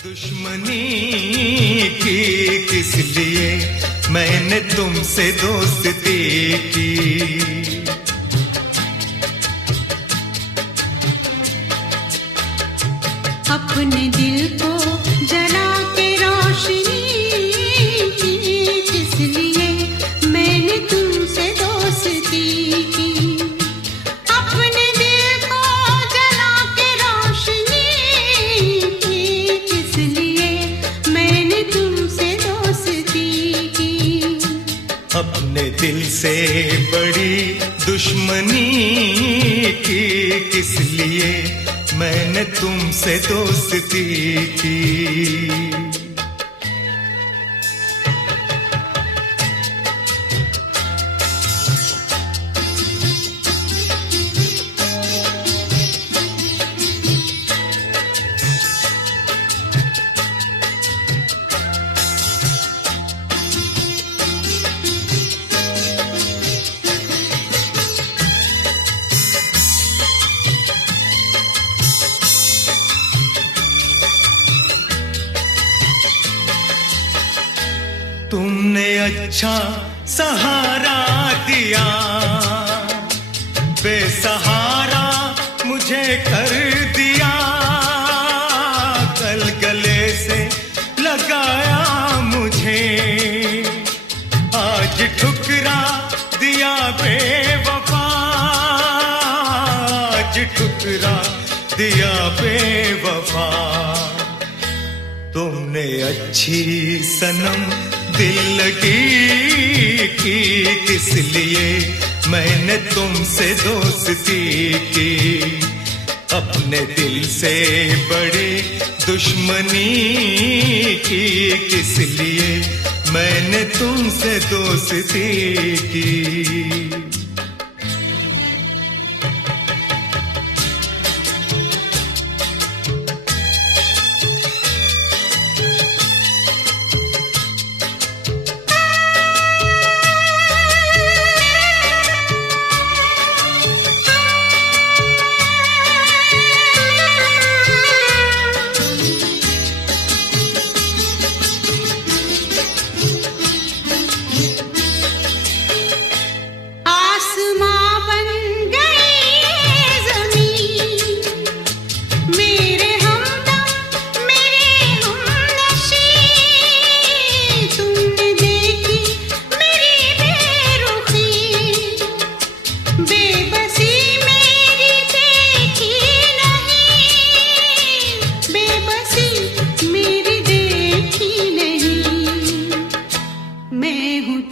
दुश्मनी की किस लिए मैंने तुमसे दोस्ती की। अपने दिल को जला के रोशनी की किस लिए मैंने तुमसे दोस्ती की। अपने दिल को जला के रोशनी की किस लिए मैंने तुमसे दोस्ती की। अपने दिल से बड़ी दुश्मनी की किस लिए मैंने तुमसे दोस्ती की। तुमने अच्छा सहारा दिया, बेसहारा मुझे कर दिया। कल गले से लगाया मुझे, आज ठुकरा दिया बेवफा। आज ठुकरा दिया बेवफा। तुमने अच्छी सनम दिल लगी की किस लिए मैंने तुमसे दोस्ती की। अपने दिल से बड़ी दुश्मनी की किस लिए मैंने तुमसे दोस्ती की।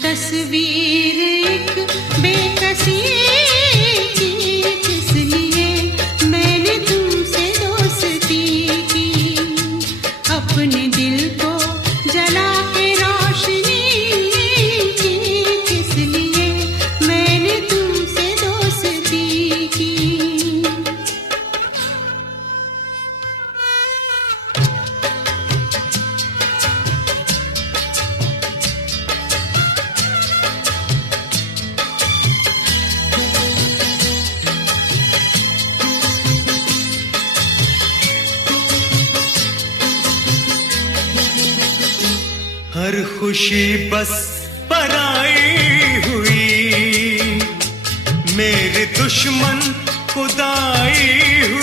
तस्वीर एक बेकसी की किस लिए मैंने तुमसे दोस्ती की। अपने दिल को जला के रोशनी की किस लिए मैंने तुमसे दोस्ती की। हर खुशी बस पराई हुई, मेरे दुश्मन खुदाई हुई।